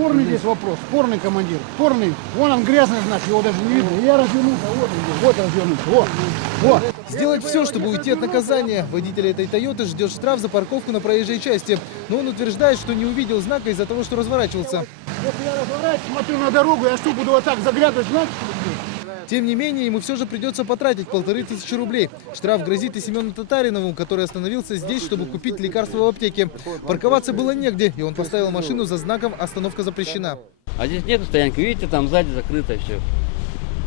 Спорный здесь вопрос, спорный командир, спорный. Вон он грязный знак, его даже не видно. Я развернулся, вот развернулся, вот. Сделать все, чтобы уйти от наказания. Водителя этой «Тойоты» ждет штраф за парковку на проезжей части. Но он утверждает, что не увидел знака из-за того, что разворачивался. Если я разворачиваюсь, смотрю на дорогу, я что, буду вот так заглядывать знак? Тем не менее, ему все же придется потратить 1500 рублей. Штраф грозит и Семену Татаринову, который остановился здесь, чтобы купить лекарства в аптеке. Парковаться было негде, и он поставил машину за знаком «Остановка запрещена». А здесь нету стоянки, видите, там сзади закрыто все.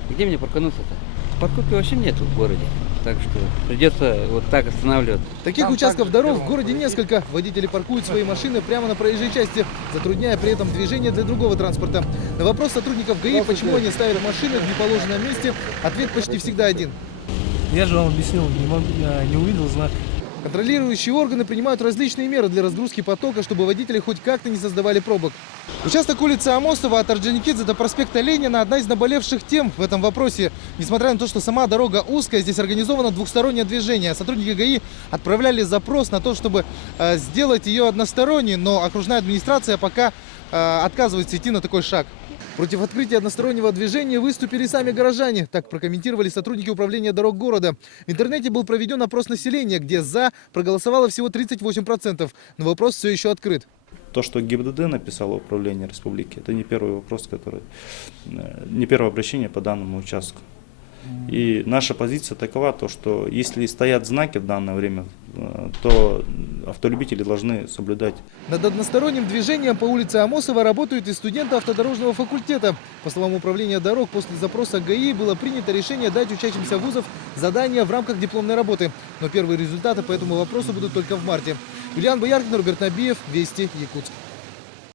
Где мне паркануться-то? Парковки вообще нету в городе, так что придется вот так останавливаться. Таких участков дорог в городе несколько. Водители паркуют свои машины прямо на проезжей части, затрудняя при этом движение для другого транспорта. На вопрос сотрудников ГАИ, почему они ставят машины в неположенном месте, ответ почти всегда один. Я же вам объяснил, не увидел знак. Контролирующие органы принимают различные меры для разгрузки потока, чтобы водители хоть как-то не создавали пробок. Участок улицы Амосова от Орджоникидзе до проспекта Ленина – одна из наболевших тем в этом вопросе. Несмотря на то, что сама дорога узкая, здесь организовано двухстороннее движение. Сотрудники ГАИ отправляли запрос на то, чтобы сделать ее односторонней, но окружная администрация пока отказывается идти на такой шаг. Против открытия одностороннего движения выступили сами горожане. Так прокомментировали сотрудники управления дорог города. В интернете был проведен опрос населения, где «за» проголосовало всего 38%. Но вопрос все еще открыт. То, что ГИБДД написало Управление Республики, это не первый вопрос, не первое обращение по данному участку. И наша позиция такова, то, что если стоят знаки в данное время, то автолюбители должны соблюдать. Над односторонним движением по улице Амосова работают и студенты автодорожного факультета. По словам управления дорог, после запроса ГАИ было принято решение дать учащимся вузов задания в рамках дипломной работы. Но первые результаты по этому вопросу будут только в марте. Юлиан Бояркин, Роберт Набиев, Вести, Якутск.